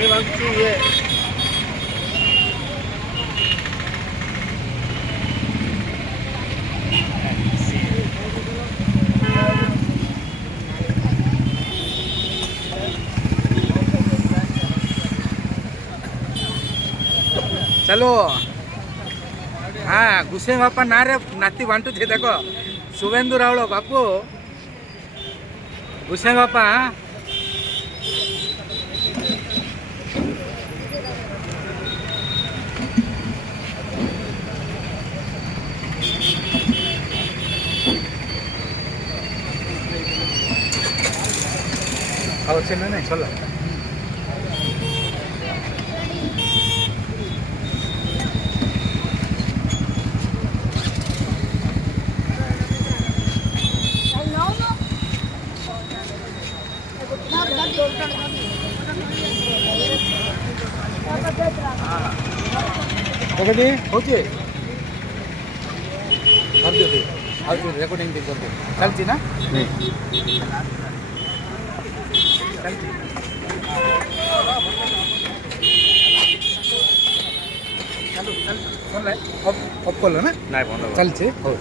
ये भागती ये चलो हाँ गुस्से बापा ना रे नाती बांटू थे देखो शुभेंदु रावल बापू गुस्से बापा వచ్చిందా சொல்ல ఒకటి ఓకే କରିଦିଅ ଆଉ ରେକର୍ଡିଂ ଟିକେ କରିଦିଅ ଚାଲିଛି ନା ଚାଲିଛି ଚାଲୁ ଚାଲୁ ଅଫ୍ କଲ ନା ନାଇଁ ଭଲ ଚାଲିଛି ହଉ